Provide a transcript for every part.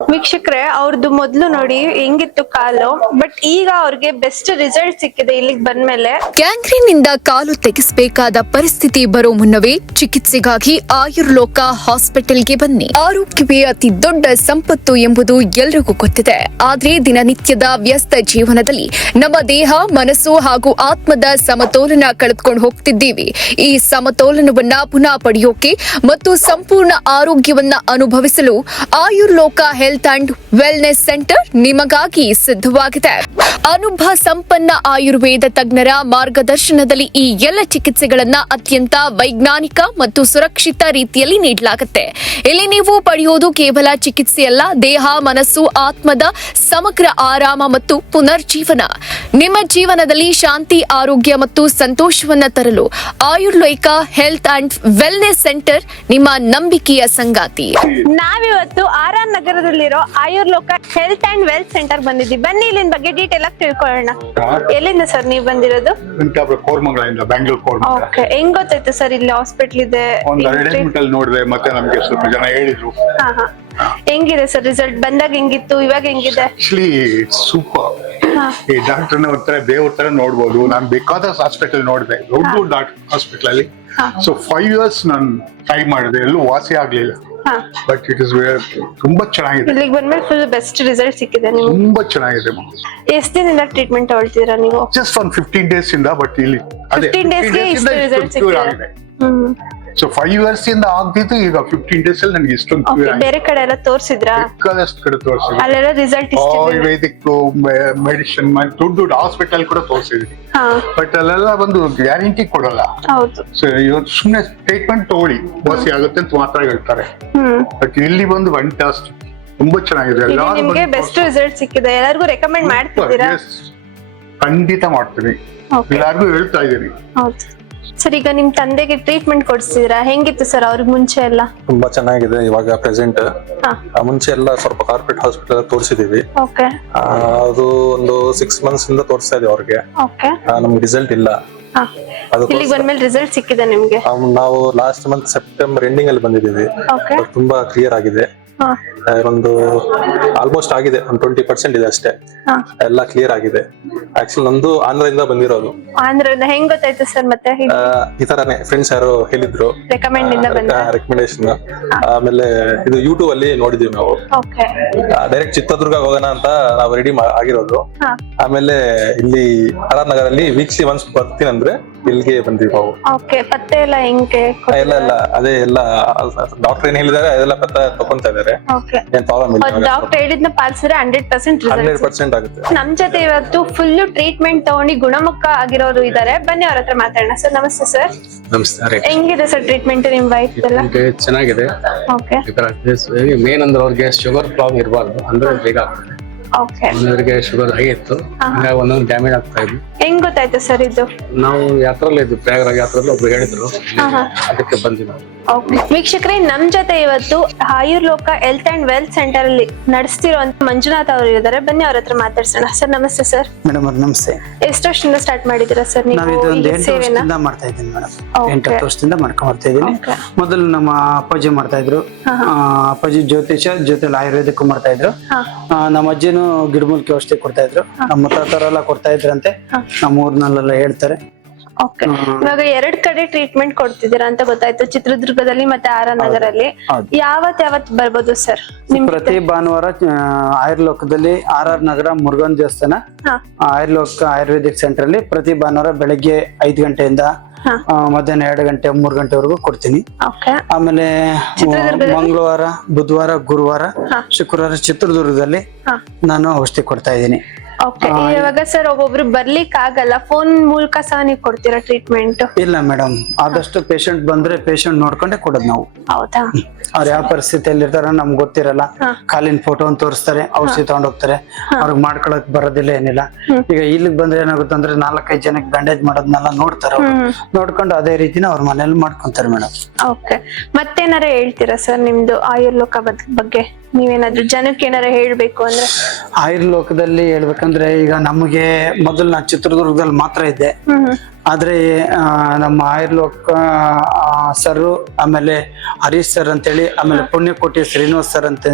ವೀಕ್ಷಕರೇ ಅವ್ರದ್ದು ಮೊದ್ಲು ನೋಡಿ ಹೆಂಗಿತ್ತು ಕಾಲು, ಬಟ್ ಈಗ ಅವ್ರಿಗೆ ಬೆಸ್ಟ್ ರಿಸಲ್ಟ್ ಸಿಕ್ಕಿದೆ ಇಲ್ಲಿಗೆ ಬಂದ್ಮೇಲೆ. ಗ್ಯಾಂಗ್ರೀನ್ನಿಂದ ಕಾಲು ತೆಗೆಸಬೇಕಾದ ಪರಿಸ್ಥಿತಿ ಬರೋ ಮುನ್ನವೇ ಚಿಕಿತ್ಸೆಗಾಗಿ ಆಯುರ್ಲೋಕ ಹಾಸ್ಪಿಟಲ್ಗೆ ಬನ್ನಿ. ಆರೋಗ್ಯವೇ ಅತಿ ದೊಡ್ಡ ಸಂಪತ್ತು ಎಂಬುದು ಎಲ್ರಿಗೂ ಗೊತ್ತಿದೆ. ಆದ್ರೆ ದಿನನಿತ್ಯದ ವ್ಯಸ್ತ ಜೀವನದಲ್ಲಿ ನಮ್ಮ ದೇಹ, ಮನಸ್ಸು ಹಾಗೂ ಆತ್ಮದ ಸಮತೋಲನ ಕಳೆದುಕೊಂಡು ಹೋಗ್ತಿದ್ದೀವಿ. ಈ ಸಮತೋಲನವನ್ನ ಪುನಃ ಪಡೆಯೋಕೆ ಮತ್ತು ಸಂಪೂರ್ಣ ಆರೋಗ್ಯವನ್ನ ಅನುಭವಿಸಲು Ayurloka health and wellness centre ನಿಮಗಾಗಿ ಸಿದ್ಧವಾಗಿದೆ. ಅನುಭವ ಸಂಪನ್ನ ಆಯುರ್ವೇದ ತಜ್ಞರ ಮಾರ್ಗದರ್ಶನದಲ್ಲಿ ಈ ಎಲ್ಲ ಚಿಕಿತ್ಸೆಗಳನ್ನ ಅತ್ಯಂತ ವೈಜ್ಞಾನಿಕ ಮತ್ತು ಸುರಕ್ಷಿತ ರೀತಿಯಲ್ಲಿ ನೀಡಲಾಗುತ್ತೆ. ಇಲ್ಲಿ ನೀವು ಪಡೆಯುವುದು ಕೇವಲ ಚಿಕಿತ್ಸೆಯಲ್ಲ, ದೇಹ, ಮನಸ್ಸು, ಆತ್ಮದ ಸಮಗ್ರ ಆರಾಮ ಮತ್ತು ಪುನರ್ಜೀವನ. ನಿಮ್ಮ ಜೀವನದಲ್ಲಿ ಶಾಂತಿ ಆರೋಗ್ಯ ಮತ್ತು ಸಂತೋಷವನ್ನ ತರಲು Ayurveka health and wellness centre ನಿಮ್ಮ ನಂಬಿಕೆಯ ಸಂಗಾತಿ. ನಾವಿವತ್ತು R R ನಗರದಲ್ಲಿರೋ Ayurloka health and wealth centre ಬಂದಿದ್ದೀವಿ. ಬನ್ನಿ ಇಲ್ಲಿನ ಬಗ್ಗೆ ಡೀಟೇಲ್ ಆಗಿ ತಿಳ್ಕೊಳ್ಳೋಣ. ಎಲ್ಲಿಂದ ಸರ್ ನೀವು ಬಂದಿರೋದು? ಓಕೆ ಹೆಂಗ್ ಗೊತ್ತಾಯ್ತು ಸರ್ ಇಲ್ಲಿ ಹಾಸ್ಪಿಟಲ್ ಇದೆ? ಒಂದು ಅಡ್ವರ್ಟೈಸ್ಮೆಂಟ್ ಅಲ್ಲಿ ನೋಡಿದೆ ಮತ್ತೆ ನಮ್ಗೆ ಸ್ವಲ್ಪ ಜನ ಹೇಳಿದ್ರು. ಹಾ ಹಾ. ಹೆಂಗಿದೆ ಸರ್ ರಿಸಲ್ಟ್ ಬಂದಾಗ ಹೆಂಗಿತ್ತು? ಇವಾಗ ಹೆಂಗಿದೆ? Actually super. ಈ ಡಾಕ್ಟರ್ನ ಒಂಥರ ದೇವ್ರ ತರ ನೋಡ್ಬೋದು. ನಾನು ಬೇಕಾದಷ್ಟು ಹಾಸ್ಪಿಟಲ್ ನೋಡಿದೆ. ದೊಡ್ಡ ಡಾಕ್ಟರ್ ಹಾಸ್ಪಿಟಲ್ ಅಲ್ಲಿ. ಸೊ ಫೈವ್ ಇಯರ್ಸ್ ನಾನು ಟ್ರೈ ಮಾಡಿದೆ. ಎಲ್ಲೂ ವಾಸಿ ಆಗ್ಲಿಲ್ಲ. ಬಟ್ ಇಟ್ ಇಸ್ ತುಂಬಾ ಚೆನ್ನಾಗಿದೆ. ಇಲ್ಲಿಗೆ ಬಂದ್ಮೇಲೆ ಫುಲ್ ಬೆಸ್ಟ್ ರಿಸಲ್ಟ್ ಸಿಕ್ಕಿದೆ ನಿಮ್ಗೆ. ತುಂಬಾ ಚೆನ್ನಾಗಿದೆ ಎಷ್ಟು ದಿನದಿಂದ ಟ್ರೀಟ್ಮೆಂಟ್ ತಗೊಳ್ತೀರಾ ನೀವು? ಜಸ್ಟ್ ಒಂದು ಫಿಫ್ಟೀನ್ ಡೇಸ್ ಇಂದ ಬಟ್ ಇಲ್ಲಿ 15 ಡೇಸ್ಗೆ ಇಷ್ಟು ರಿಸಲ್ಟ್ ಸಿಕ್ಕಿದೆ. ಸೊ ಫೈವ್ ಇಯರ್ಸ್ ಇಂದ ಆಗ್ತಿತ್ತು ಈಗ ಫಿಫ್ಟೀನ್ ಡೇಸ್ ಅಲ್ಲಿ ನನಗೆ ಇಷ್ಟೊಂದು ಬೇರೆ ಕಡೆ ಎಲ್ಲ ತೋರಿಸಿದ್ರಾ? ಬೇಕಾದಷ್ಟು ಕಡೆ ಅಲ್ಲೆಲ್ಲ ರಿಸಲ್ಟ್ ಆಯುರ್ವೇದಿಕ್ ಮೆಡಿಸಿನ್ ದೊಡ್ಡ ದೊಡ್ಡ ಹಾಸ್ಪಿಟಲ್ ಕೂಡ ತೋರಿಸಿದ್ವಿ. ಬಟ್ ಅಲ್ಲೆಲ್ಲ ಒಂದು ಗ್ಯಾರಂಟಿ ಕೊಡಲ್ಲ. ಸೊ ಇವತ್ತು ಸುಮ್ಮನೆ ಟ್ರೀಟ್ಮೆಂಟ್ ತಗೊಳ್ಳಿ. ವಾಸಿ ಆಗುತ್ತೆ ಅಂತ ಮಾತ್ರ ಹೇಳ್ತಾರೆ. ಬಟ್ ಇಲ್ಲಿ ಬಂದು ಫಂಟಾಸ್ಟಿಕ್ ತುಂಬಾ ಚೆನ್ನಾಗಿದೆ. ನಿಮಗೆ ಬೆಸ್ಟ್ ರಿಸಲ್ಟ್ ಸಿಕ್ಕಿದೆ. ಎಲ್ಲರಿಗೂ ರೆಕಮೆಂಡ್ ಮಾಡ್ತಿದ್ದೀರಾ. ಖಂಡಿತ ಮಾಡ್ತೀನಿ ಎಲ್ಲರಿಗೂ ಹೇಳ್ತಾ ಇದ್ದೀನಿ. ಹೌದು. ಸರ್ ಈಗ ನಿಮ್ ತಂದೆಗೆ ಟ್ರೀಟ್ಮೆಂಟ್ ಕೊಡ್ಸಿದ್ರಾ? ಹೆಂಗಿತ್ತು ಸರ್ ಅವ್ರಿಗೆ ಮುಂಚೆ ಎಲ್ಲ? ತುಂಬಾ ಚೆನ್ನಾಗಿದೆ ಇವಾಗ ಪ್ರೆಸೆಂಟ್ ಹಾ. ಮುಂಚೆ ಎಲ್ಲ ಸ್ವಲ್ಪ ಕಾರ್ಪೊರೇಟ್ ಹಾಸ್ಪಿಟಲ್ ತೋರಿಸಿದೀವಿ. ಓಕೆ. ಅದು ಒಂದು ಸಿಕ್ಸ್ ಮಂತ್ಸ್ ಇಂದ ತೋರಿಸ್ತಾ ಇದೀವಿ ಅವ್ರಿಗೆ. ಓಕೆ. ನಮ್ಗೆ ರಿಸಲ್ಟ್ ಇಲ್ಲ. ಹಾ. ಅದು ಇಲ್ಲಿಗೆ ಬಂದ್ಮೇಲೆ ರಿಸಲ್ಟ್ ಸಿಕ್ಕಿದೆ ನಿಮ್ಗೆ? ನಾವು ಲಾಸ್ಟ್ ಮಂತ್ ಸೆಪ್ಟೆಂಬರ್ ಎಂಡಿಂಗ್ ಅಲ್ಲಿ ಬಂದಿದೀವಿ ಓಕೆ. ಅದು ತುಂಬಾ ಕ್ಲಿಯರ್ ಆಗಿದೆ. ಒಂದು ಆಲ್ಮೋಸ್ಟ್ ಆಗಿದೆ ಒಂದು ಟ್ವೆಂಟಿ ಪರ್ಸೆಂಟ್ ಇದೆ ಅಷ್ಟೇ. ಎಲ್ಲ ಕ್ಲಿಯರ್ ಆಗಿದೆ. ಆಕ್ಚುಲಿ ನಂದು ಆಂಧ್ರದಿಂದ ಬಂದಿರೋದು. ಆಂಧ್ರದಿಂದ ಹೆಂಗ್ ಗೊತ್ತಾಯ್ತು ಸರ್ ಮತ್ತೆ ಈ ತರಾನೇ ಫ್ರೆಂಡ್ಸ್ ಯಾರು ಹೇಳಿದ್ರು. ರೆಕಮೆಂಡೇಶನ್ ಆಮೇಲೆ ಇದು ಯೂಟ್ಯೂಬ್ ಅಲ್ಲಿ ನೋಡಿದೀವಿ ನಾವು. ಡೈರೆಕ್ಟ್ ಚಿತ್ರದುರ್ಗ ಹೋಗೋಣ ಅಂತ ನಾವು ರೆಡಿ ಆಗಿರೋದು. ಆಮೇಲೆ ಇಲ್ಲಿ ಹಳಾನಗರಲ್ಲಿ ಆರ್ ನಗರಲ್ಲಿ ವೀಕ್ಲಿ ಒನ್ಸ್ ಬರ್ತೀನಿ ಅಂದ್ರೆ ಇಲ್ಲಿಗೆ ಬಂದ್ವಿ ನಾವು. ಓಕೆ ಪತ್ತೆ ಎಲ್ಲ ಹೆಂಗೆ ಇಲ್ಲ ಎಲ್ಲ ಎಲ್ಲ ಅದೇ ಎಲ್ಲ ಡಾಕ್ಟರ್ ಏನ್ ಹೇಳಿದಾರೆ ಅದೆಲ್ಲ ಪತ್ತ ತಕೊಂತಾ ಇದಾರೆ ಓಕೆ ಏನ್ ಪ್ರಾಬ್ಲಮ್ ಇಲ್ಲ. ಡಾಕ್ಟರ್ ಹೇಳಿದ್ನ ಪಾಲಿಸಿದ್ರೆ hundred percent hundred result percent ಆಗುತ್ತೆ. ನಮ್ ಜೊತೆ ಇವತ್ತು ಫುಲ್ ಟ್ರೀಟ್ಮೆಂಟ್ ತಗೊಂಡು ಗುಣಮುಖ ಆಗಿರೋರು ಇದಾರೆ ಬನ್ನಿ ಅವ್ರ ಹತ್ರ ಮಾತಾಡೋಣ. ಸರ್ ನಮಸ್ತೆ ಸರ್ ನಮಸ್ಕಾರ ಹೆಂಗಿದೆ ಸರ್ ಟ್ರೀಟ್ಮೆಂಟ್ ನಿಮ್ ವೈಫ್ ಎಲ್ಲ ಚೆನ್ನಾಗಿದೆ. ಓಕೆ ಮೇನ್ ಅಂದ್ರೆ ಅವ್ರಿಗೆ ಶುಗರ್ ಪ್ರಾಬ್ಲಮ್ ಇರಬಾರ್ದು. ಅಂದ್ರೆ ಬೇಗ ಆಗ್ತದೆ. ಓಕೆ ಒಂದೊಂದರಿಗೆ ಶುಗರ್ ಹೈ ಇತ್ತು. ಹಂಗಾಗಿ ಒಂದೊಂದು ಡ್ಯಾಮೇಜ್ ಆಗ್ತಾ ಇದ್ವಿ. ಹೆಂಗ್ ಗೊತ್ತಾಯ್ತು ಸರ್ ಇದು? ನಾವು ಯಾತ್ರಲ್ಲಿ ಇದ್ವಿ ಪ್ರಯಾಗರಾಜ್ ಯಾತ್ರಲ್ಲಿ ಒಬ್ರು ಹೇಳಿದ್ರು. ಅದಕ್ಕೆ ಬಂದ್ವಿ ನಾವು ವೀಕ್ಷಕರೇ ನಮ್ ಜೊತೆ ಇವತ್ತು Ayurloka health and wealth centre ಅಲ್ಲಿ ನಡೆಸ್ತಿರುವಂತ ಮಂಜುನಾಥ್ ಅವರು ಇದ್ದಾರೆ. ಬನ್ನಿ ಅವ್ರ ಹತ್ರ ಮಾತಾಡ್ಸೋಣ. ಸರ್ ನಮಸ್ತೆ ಸರ್. ಮೇಡಮ್ ಅವ್ರ ನಮಸ್ತೆ. ಎಷ್ಟು ವರ್ಷದಿಂದ ಸ್ಟಾರ್ಟ್ ಮಾಡಿದ್ದೀರಾ ಸರ್ ನಾವು? ಇದು ಒಂದು ಎಂಟು ವರ್ಷದಿಂದ ಮಾಡ್ತಾ ಇದ್ದೀನಿ ಮೇಡಮ್. ಎಂಟು ಹತ್ತು ವರ್ಷದಿಂದ ಮಾಡ್ಕೊಂಡ್ ಬರ್ತಾ ಇದ್ದೀನಿ. ಮೊದಲು ನಮ್ಮ ಅಪ್ಪಾಜಿ ಮಾಡ್ತಾ ಇದ್ರು. ಆ, ಅಪ್ಪಾಜಿ ಜ್ಯೋತಿಷ ಜೊತೆ ಆಯುರ್ವೇದಿಕ್ ಮಾಡ್ತಾ ಇದ್ರು. ಆ, ನಮ್ಮ ಅಜ್ಜಿನೂ ಗಿಡಮೂಲಿಕೆ ಔಷಧಿ ಕೊಡ್ತಾ ಇದ್ರು. ನಮ್ಮ ತಾತರೆಲ್ಲ ಕೊಡ್ತಾ ಇದ್ರಂತೆ. ನಮ್ಮ ಊರ್ನಲ್ಲೆಲ್ಲ ಹೇಳ್ತಾರೆ. ಓಕೆ ಇವಾಗ ಎರಡ್ ಕಡೆ ಟ್ರೀಟ್ಮೆಂಟ್ ಕೊಡ್ತಿದ್ದೀರಾ ಅಂತ ಗೊತ್ತಾಯ್ತು. ಚಿತ್ರದುರ್ಗದಲ್ಲಿ ಮತ್ತೆ ಆರ್ ಆರ್ ನಗರಲ್ಲಿ ಹೌದು. ಯಾವತ್ ಯಾವತ್ ಬರ್ಬೋದು ಸರ್? ನಿಮ್ ಪ್ರತಿ ಭಾನುವಾರ ಆ, ಆಯುರ್ಲೋಕದಲ್ಲಿ ಆರ್ ಆರ್ ನಗರ ಮುರುಗನ್ ದೇವಸ್ಥಾನ. ಹಾ. ಆ, ಆಯುರ್ಲೋಕ ಆಯುರ್ವೇದಿಕ್ ಸೆಂಟರ್ ಅಲ್ಲಿ ಪ್ರತಿ ಭಾನುವಾರ ಬೆಳಗ್ಗೆ ಐದು ಗಂಟೆಯಿಂದ ಹಾ. ಆ, ಮಧ್ಯಾಹ್ನ ಎರಡು ಗಂಟೆ ಮೂರ್ ಗಂಟೆವರೆಗೂ ಕೊಡ್ತೀನಿ. ಓಕೆ ಆಮೇಲೆ ಚಿತ್ರದುರ್ಗದಲ್ಲಿ? ಮಂಗಳವಾರ ಬುಧವಾರ ಗುರುವಾರ ಹಾ. ಶುಕ್ರವಾರ ಚಿತ್ರದುರ್ಗದಲ್ಲಿ ಹಾ. ನಾನು ಔಷಧಿ ಕೊಡ್ತಾ ಇದ್ದೀನಿ. ಓಕೆ ಇವಾಗ ಸರ್ ಒಬ್ಬೊಬ್ರು ಬರ್ಲಿಕ್ ಆಗಲ್ಲ. ಫೋನ್ ಮೂಲಕ ಸಹ ನೀವು ಕೊಡ್ತೀರಾ ಟ್ರೀಟ್ಮೆಂಟ್ ಇಲ್ಲ ಮೇಡಮ್ ಆದಷ್ಟು ಪೇಷಂಟ್ ಬಂದ್ರೆ ಪೇಷಂಟ್ ನೋಡ್ಕೊಂಡೆ ಕೊಡೋದು ನಾವು. ಹೌದಾ? ಅವ್ರು ಯಾವ ಪರಿಸ್ಥಿತಿಯಲ್ಲಿ ಇರ್ತಾರ ನಮ್ಗೆ ಗೊತ್ತಿರಲ್ಲ. ಕಾಲಿನ ಫೋಟೋ ತೋರಿಸ್ತಾರೆ ಔಷಧಿ ತಗೊಂಡ್ ಹೋಗ್ತಾರೆ ಅವ್ರಿಗೆ ಮಾಡ್ಕೊಳಕ್ ಬರೋದಿಲ್ಲ ಏನಿಲ್ಲ. ಈಗ ಇಲ್ಲಿಗೆ ಬಂದ್ರೆ ಏನಾಗುತ್ತೆ ಅಂದ್ರೆ ನಾಲ್ಕೈದು ಜನಕ್ಕೆ ಬ್ಯಾಂಡೇಜ್ ಮಾಡೋದನ್ನೆಲ್ಲ ನೋಡ್ತಾರೆ ನೋಡ್ಕೊಂಡು ಅದೇ ರೀತಿನ ಅವ್ರ ಮನೇಲಿ ಮಾಡ್ಕೊಂತಾರೆ ಮೇಡಮ್ ಓಕೆ ಮತ್ತೇನಾರ ಹೇಳ್ತೀರಾ ಸರ್ ನಿಮ್ದು ಆಯುರ್ಲೋಕ ಬಗ್ಗೆ? ನೀವೇನಾದ್ರೂ ಜನಕ್ಕೆ ಏನಾರ ಹೇಳ್ಬೇಕು ಅಂದ್ರೆ? ಆಯುರ್ಲೋಕದಲ್ಲಿ ಹೇಳ್ಬೇಕಂದ್ರೆ ಈಗ ನಮಗೆ ಮೊದಲು ನಾನು ಚಿತ್ರದುರ್ಗದಲ್ಲಿ ಮಾತ್ರ ಇದ್ದೆ. ಆದ್ರೆ ಆ, ನಮ್ಮ ಆಯುರ್ಲೋಕ ಸರ್ ಆಮೇಲೆ ಹರೀಶ್ ಸರ್ ಅಂತೇಳಿ ಆಮೇಲೆ ಪುಣ್ಯಕೋಟಿ ಶ್ರೀನಿವಾಸ್ ಸರ್ ಅಂತ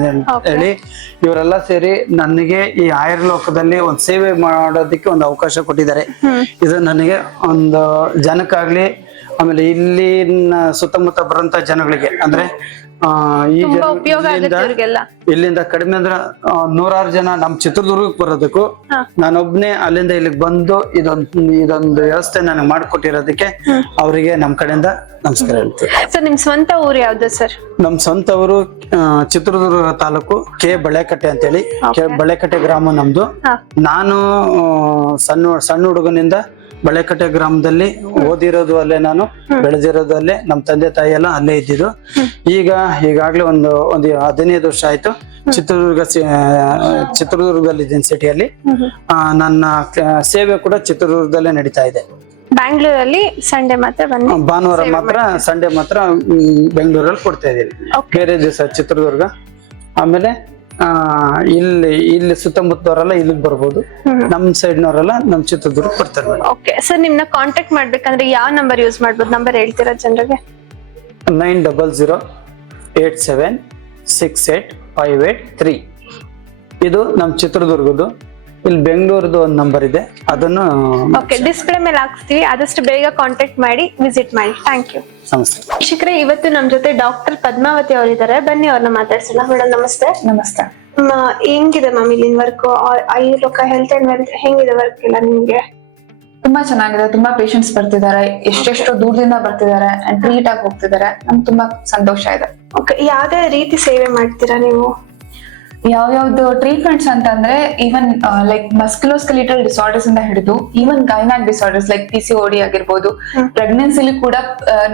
ಹೇಳಿ ಇವರೆಲ್ಲ ಸೇರಿ ನನಗೆ ಈ ಆಯುರ್ಲೋಕದಲ್ಲಿ ಒಂದು ಸೇವೆ ಮಾಡೋದಕ್ಕೆ ಒಂದು ಅವಕಾಶ ಕೊಟ್ಟಿದ್ದಾರೆ. ಇದು ನನಗೆ ಒಂದು ಜನಕ್ಕಾಗ್ಲಿ ಆಮೇಲೆ ಇಲ್ಲಿನ ಸುತ್ತಮುತ್ತ ಬರುವಂತ ಜನಗಳಿಗೆ ಅಂದ್ರೆ ಆ, ಈ ತುಂಬಾ ಜನ- ಉಪಯೋಗ ಆಗುತ್ತೆ ಇಲ್ಲಿಂದ- ಇವ್ರಿಗೆಲ್ಲ. ಇಲ್ಲಿಂದ ಕಡಿಮೆ ಅಂದ್ರೆ ನೂರಾರು ಜನ ನಮ್ ಚಿತ್ರದುರ್ಗಕ್ಕೆ ಬರೋದಕ್ಕೂ. ನಾನೊಬ್ನೇ ಅಲ್ಲಿಂದ ಇಲ್ಲಿಗೆ ಬಂದು ಇದೊಂದು ಇದೊಂದು ವ್ಯವಸ್ಥೆ ನನಗೆ ಮಾಡಿಕೊಟ್ಟಿರೋದಕ್ಕೆ ಅವರಿಗೆ ನಮ್ ಕಡೆಯಿಂದ ನಮಸ್ಕಾರ ಹೇಳ್ತೀನಿ. ಸರ್ ನಿಮ್ ಸ್ವಂತ ಊರು ಯಾವ್ದು ಸರ್? ನಮ್ ಸ್ವಂತ ಊರು ಚಿತ್ರದುರ್ಗ ತಾಲೂಕು ಕೆ ಬಳೆಕಟ್ಟೆ ಅಂತೇಳಿ. ಕೆ ಬಳೆಕಟ್ಟೆ ಗ್ರಾಮ ನಮ್ದು. ನಾನು ಸಣ್ಣ ಸಣ್ಣ ಹುಡುಗನಿಂದ ಬಳೆಕಟ್ಟೆ ಗ್ರಾಮದಲ್ಲಿ ಓದಿರೋದು ಅಲ್ಲೇ ನಾನು ಬೆಳೆದಿರೋದು ಅಲ್ಲೇ ನಮ್ಮ ತಂದೆ ತಾಯಿ ಎಲ್ಲ ಅಲ್ಲೇ ಇದ್ದಿದ್ದು. ಈಗ ಈಗಾಗ್ಲೇ ಒಂದು ಒಂದು ಹದಿನೈದು ವರ್ಷ ಆಯ್ತು. ಚಿತ್ರದುರ್ಗ ಸಿ- ಆ, ಚಿತ್ರದುರ್ಗದಲ್ಲಿ ಇದ್ದೀನಿ ಸಿಟಿಯಲ್ಲಿ ನನ್ನ ಸೇವೆ ಕೂಡ ಚಿತ್ರದುರ್ಗದಲ್ಲೇ ನಡೀತಾ ಇದೆ. ಬ್ಯಾಂಗ್ಳೂರಲ್ಲಿ ಸಂಡೆ ಮಾತ್ರ ಭಾನುವಾರ ಮಾತ್ರ ಸಂಡೆ ಮಾತ್ರ ಬೆಂಗಳೂರಲ್ಲಿ ಕೊಡ್ತಾ ಇದ್ದೀನಿ ಬೇರೆ ದಿವಸ ಚಿತ್ರದುರ್ಗ. ಆಮೇಲೆ ಆ ಇಲ್ಲಿ ಇಲ್ಲಿ ಸುತ್ತಮುತ್ತವರೆಲ್ಲ ಇಲ್ಲಿಗೆ ಬರ್ಬೋದು. ನಮ್ ಸೈಡ್ನವರೆಲ್ಲ ನಮ್ ಚಿತ್ರದುರ್ಗ ಬರ್ತಾರೆ ಮೇಡಮ್. ಓಕೆ ಸರ್ ನಿಮ್ನ ಕಾಂಟ್ಯಾಕ್ಟ್ ಮಾಡ್ಬೇಕಂದ್ರೆ ಯಾವ ನಂಬರ್ ಯೂಸ್ ಮಾಡ್ಬೋದು? ನಂಬರ್ ಹೇಳ್ತೀರಾ ಜನರಿಗೆ? Nine double zero eight seven six eight five eight three. ಇದು ನಮ್ಮ ಚಿತ್ರದುರ್ಗದ್ದು ಇಲ್ಲಿ ಬೆಂಗಳೂರದು ಒಂದು ನಂಬರ್ ಇದೆ. ಅದನ್ನು ಓಕೆ ಡಿಸ್ಪ್ಲೇ ಮೇಲೆ ಹಾಕ್ಸ್ತೀವಿ. ಆದಷ್ಟು ಬೇಗ ಕಾಂಟ್ಯಾಕ್ಟ್ ಮಾಡಿ ವಿಸಿಟ್ ಮಾಡಿ. ಥ್ಯಾಂಕ್ ಯು ನಮಸ್ತೆ. ಶಿಖರ ಇವತ್ತು ನಮ್ ಜೊತೆ ಡಾಕ್ಟರ್ ಪದ್ಮಾವತಿ ಅವರಿದ್ದಾರೆ. ಬನ್ನಿ ಅವ್ರನ್ನ ಮಾತಾಡ್ಸೋಣ. ಮೇಡಮ್ ನಮಸ್ತೆ. ನಮಸ್ತೆ. ಮ- ಹೆಂಗಿದೆ ಮ್ಯಾಮ್ ಇಲ್ಲಿನ ವರ್ಕ್ ಲೋಕ ಹೆಲ್ತ್ ಅಂಡ್ ವೆಲ್ತ್ ಹೆಂಗಿದೆ ವರ್ಕ್ ಇಲ್ಲ ನಿಮ್ಗೆ? ತುಂಬಾ ಚೆನ್ನಾಗಿದೆ. ತುಂಬಾ ಪೇಷಂಟ್ಸ್ ಬರ್ತಿದ್ದಾರೆ. ಎಷ್ಟೆಷ್ಟು ದೂರದಿಂದ ಬರ್ತಿದ್ದಾರೆ ಟ್ರೀಟ್ ಆಗಿ ಹೋಗ್ತಿದ್ದಾರೆ. ನಮ್ಗೆ ತುಂಬಾ ಸಂತೋಷ ಇದೆ. ಓಕೆ ಯಾವ್ದೇ ರೀತಿ ಸೇವೆ ಮಾಡ್ತೀರಾ ನೀವು? ಯಾವ್ಯಾವ್ದು ಟ್ರೀಟ್ಮೆಂಟ್ಸ್ ಅಂತಂದ್ರೆ ಈವನ್ ಲೈಕ್ ಮಸ್ಕ್ಯುಲೋಸ್ಕೆಲಿಟಲ್ ಡಿಸಾರ್ಡರ್ಸ್ ಇಂದ ಹಿಡಿದು even gynaec disorders like P C OD ಆಗಿರ್ಬೋದು ಪ್ರೆಗ್ನೆನ್ಸಿಲಿ ಕೂಡ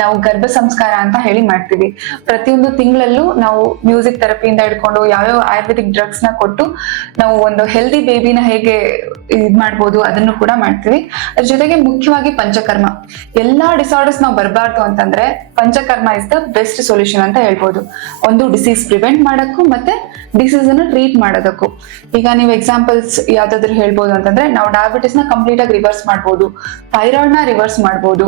ನಾವು ಗರ್ಭ ಸಂಸ್ಕಾರ ಅಂತ ಹೇಳಿ ಮಾಡ್ತೀವಿ. ಪ್ರತಿಯೊಂದು ತಿಂಗಳಲ್ಲೂ ನಾವು ಮ್ಯೂಸಿಕ್ ಥೆರಪಿಯಿಂದ ಹಿಡ್ಕೊಂಡು ಯಾವ್ಯಾವ ಆಯುರ್ವೇದಿಕ್ ಡ್ರಗ್ಸ್ನ ಕೊಟ್ಟು ನಾವು ಒಂದು ಹೆಲ್ದಿ ಬೇಬಿನ ಹೇಗೆ ಇದ್ ಮಾಡ್ಬೋದು ಅದನ್ನು ಕೂಡ ಮಾಡ್ತೀವಿ. ಅದ್ರ ಜೊತೆಗೆ ಮುಖ್ಯವಾಗಿ ಪಂಚಕರ್ಮ. ಎಲ್ಲಾ ಡಿಸಾರ್ಡರ್ಸ್ ನಾವು ಬರಬಾರ್ದು ಅಂತಂದ್ರೆ panchakarma is the best solution ಅಂತ ಹೇಳ್ಬೋದು. ಒಂದು ಡಿಸೀಸ್ ಪ್ರಿವೆಂಟ್ ಮಾಡಕ್ಕೂ ಮತ್ತೆ ಡಿಸೀಸ್ ಅನ್ನು ಟ್ರೀಟ್ ಮಾಡೋದಕ್ಕೂ. ಈಗ ನೀವು ಎಕ್ಸಾಂಪಲ್ಸ್ ಯಾವ್ದಾದ್ರು ಹೇಳ್ಬೋದು ಅಂತಂದ್ರೆ, ನಾವು ಡಯಾಬಿಟಿಸ್ನ ಕಂಪ್ಲೀಟ್ ಆಗಿ ರಿವರ್ಸ್ ಮಾಡ್ಬೋದು ಥೈರಾಯ್ಡ್ನ ರಿವರ್ಸ್ ಮಾಡ್ಬೋದು.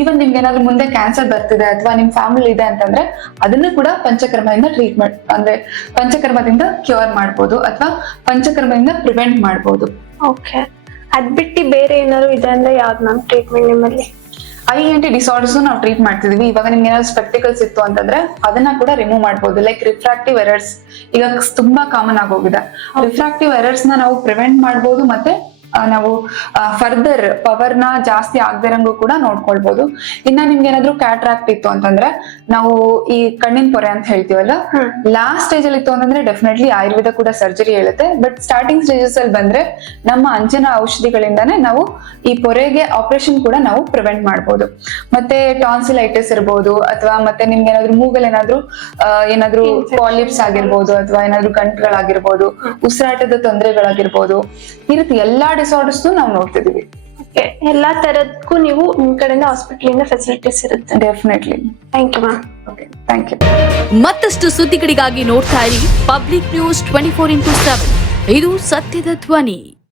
ಈವನ್ ನಿಮ್ಗೆ ಏನಾದ್ರು ಮುಂದೆ ಕ್ಯಾನ್ಸರ್ ಬರ್ತಿದೆ ಅಥವಾ ನಿಮ್ ಫ್ಯಾಮಿಲಿ ಇದೆ ಅಂತಂದ್ರೆ, ಅದನ್ನು ಕೂಡ ಪಂಚಕರ್ಮದಿಂದ ಟ್ರೀಟ್ಮೆಂಟ್ ಅಂದ್ರೆ ಪಂಚಕರ್ಮದಿಂದ ಕ್ಯೂರ್ ಮಾಡ್ಬೋದು ಅಥವಾ ಪಂಚಕರ್ಮದಿಂದ ಪ್ರಿವೆಂಟ್ ಮಾಡ್ಬೋದು. ಓಕೆ ಅದ್ ಬಿಟ್ಟು ಬೇರೆ ಏನಾದ್ರು ಇದೆ ಅಂದ್ರೆ ಯಾವ್ದು ಮ್ಯಾಮ್ ಟ್ರೀಟ್ಮೆಂಟ್ ನಿಮ್ಮಲ್ಲಿ? ಐ ಎನ್ ಟಿ ಡಿಸಾರ್ಡರ್ಸ್ ನಾವು ಟ್ರೀಟ್ ಮಾಡ್ತಿದೀವಿ. ಇವಾಗ ನಿಮ್ಗೆ ಏನಾದ್ರು ಸ್ಪೆಕ್ಟಿಕಲ್ಸ್ ಇತ್ತು ಅಂತಂದ್ರೆ ಅದನ್ನ ಕೂಡ ರಿಮೂವ್ ಮಾಡ್ಬೋದು. ಲೈಕ್ ರಿಫ್ರಾಕ್ಟಿವ್ ಎರರ್ಸ್ ಈಗ ತುಂಬಾ ಕಾಮನ್ ಆಗೋಗಿದೆ ರಿಫ್ರಾಕ್ಟಿವ್ ಎರರ್ಸ್ನ ನಾವು ಪ್ರಿವೆಂಟ್ ಮಾಡ್ಬೋದು ಮತ್ತೆ ನಾವು ಫರ್ದರ್ ಪವರ್ನ ಜಾಸ್ತಿ ಆಗದಿರಂಗೂ ಕೂಡ ನೋಡ್ಕೊಳ್ಬಹುದು ಇನ್ನ ನಿಮ್ಗೆ ಏನಾದ್ರು ಕ್ಯಾಟ್ರಾಕ್ಟ್ ಇತ್ತು ಅಂತಂದ್ರೆ ನಾವು ಈ ಕಣ್ಣಿನ ಪೊರೆ ಅಂತ ಹೇಳ್ತೀವಲ್ಲ ಲಾಸ್ಟ್ ಸ್ಟೇಜ್ ಅಲ್ಲಿ ಇತ್ತು ಅಂತಂದ್ರೆ ಡೆಫಿನೆಟ್ಲಿ ಆಯುರ್ವೇದ ಕೂಡ ಸರ್ಜರಿ ಹೇಳುತ್ತೆ. ಬಟ್ ಸ್ಟಾರ್ಟಿಂಗ್ ಸ್ಟೇಜಸ್ ಅಲ್ಲಿ ಬಂದ್ರೆ ನಮ್ಮ ಅಂಜನ ಔಷಧಿಗಳಿಂದಾನೇ ನಾವು ಈ ಪೊರೆಗೆ ಆಪರೇಷನ್ ಕೂಡ ನಾವು ಪ್ರಿವೆಂಟ್ ಮಾಡಬಹುದು ಮತ್ತೆ ಟಾನ್ಸಿಲೈಟಿಸ್ ಇರ್ಬೋದು ಅಥವಾ ಮತ್ತೆ ನಿಮ್ಗೆ ಏನಾದ್ರು ಮೂಗಲ್ ಏನಾದ್ರು ಏನಾದ್ರು ಪಾಲಿಪ್ಸ್ ಆಗಿರ್ಬೋದು ಅಥವಾ ಏನಾದ್ರು ಗಂಟುಗಳಾಗಿರ್ಬೋದು ಉಸಿರಾಟದ ತೊಂದರೆಗಳಾಗಿರ್ಬೋದು ಈ ರೀತಿ ಎಲ್ಲಾ ಡಿಸಾರ್ಡರ್ಸ್ ನಾವು ನೋಡ್ತಿದೀವಿ. ಓಕೆ ಎಲ್ಲಾ ತರದಕ್ಕೂ ನೀವು ನಿಮ್ ಕಡೆಯಿಂದ ಹಾಸ್ಪಿಟಲ್ ಇಂದ ಫೆಸಿಲಿಟೀಸ್ ಇರುತ್ತೆ. Definitely thank you ma'am okay thank you ಮತ್ತಷ್ಟು ಸುದ್ದಿಗಳಿಗಾಗಿ ನೋಡ್ತಾ ಇರಿ public news twenty four into seven ಇದು ಸತ್ಯದ ಧ್ವನಿ.